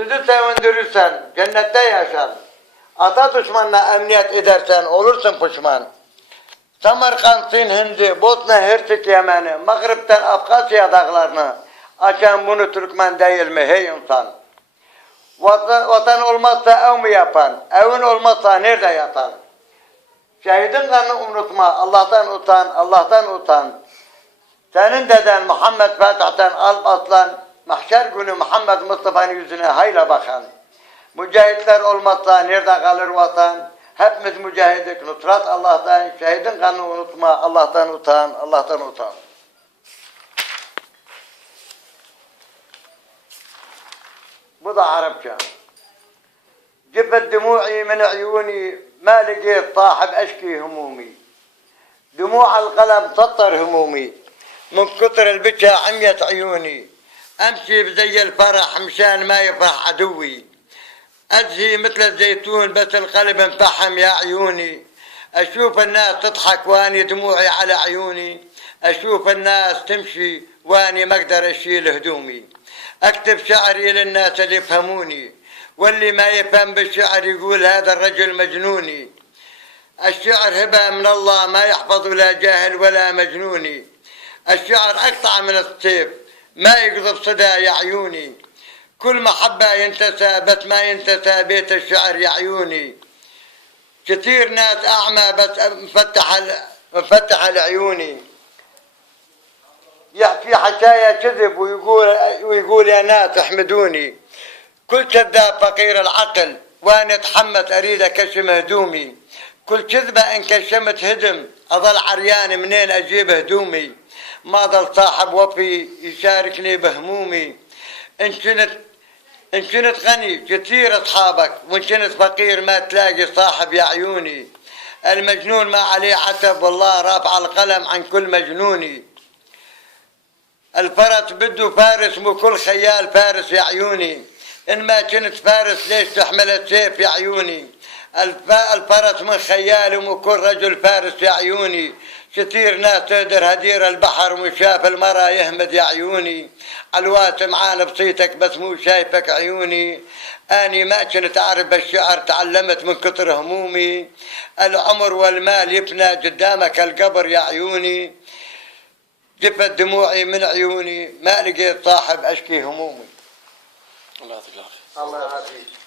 Düzü öndürürsen, cennette yaşar. Ata düşmanla emniyet edersen olursun pişman. Samarkand, Sin, Hindi, Bosna, Hersek, Yemen'i, Mağrib'den Abkhazya dağlarını açan bunu Türkmen değil mi hey insan? Vatan olmazsa ev mi yapan? Evin olmazsa nerede yatan? Şehidin kanını unutma, Allah'tan utan, Allah'tan utan. Senin deden Muhammed Fatih'ten Alp Aslan, mahşer günü Muhammed Mustafa'nın yüzüne hayla bakan. Mücahitler olmazsa nerede kalır vatan? Hepimiz mücahidik, nusrat Allah'tan, şehidin kanını unutma, Allah'tan utan, Allah'tan utan. Bu da Arapça. جفت دموعي من عيوني ما لقيت صاحب أشكي همومي دموع القلم سطر همومي من كتر البكا عميت عيوني أمشي بزي الفرح مشان ما يفرح عدوي أجهي مثل الزيتون بس القلب انفحم يا عيوني أشوف الناس تضحك واني دموعي على عيوني أشوف الناس تمشي واني ما أقدر أشيل هدومي أكتب شعري للناس اللي يفهموني واللي ما يفهم بالشعر يقول هذا الرجل مجنوني الشعر هبة من الله ما يحفظ لا جاهل ولا مجنوني الشعر أقطع من السيف ما يقذف صدى يا عيوني كل محبة ينتسى بس ما ينتسى بيت الشعر يا عيوني كثير ناس أعمى بس مفتح لعيوني يحكي حكاية كذب ويقول يا ناس احمدوني كل كذاب فقير العقل وانا اتحمس اريد اكشم هدومي كل كذبة ان كشمت هدم اظل عريان منين اجيب هدومي ما ظل صاحب وفي يشاركني بهمومي ان كنت غني كثير اصحابك وان كنت فقير ما تلاقي صاحب يا عيوني المجنون ما عليه عتب والله رافع القلم عن كل مجنوني الفرس بده فارس مو كل خيال فارس يا عيوني إن ما كنت فارس ليش تحمل السيف يا عيوني الفرس من خيال ومو كل رجل فارس يا عيوني كثير ناس تقدر هدير البحر وشاف المرأة يهمد يا عيوني الوقت معانا بصيتك بس مو شايفك عيوني أني ما كنت أعرف بالشعر تعلمت من كتر همومي العمر والمال يفنى قدامك القبر يا عيوني جفت دموعي من عيوني ما لقيت صاحب أشكي همومي الله يعطيك العافية. الله يعافيك.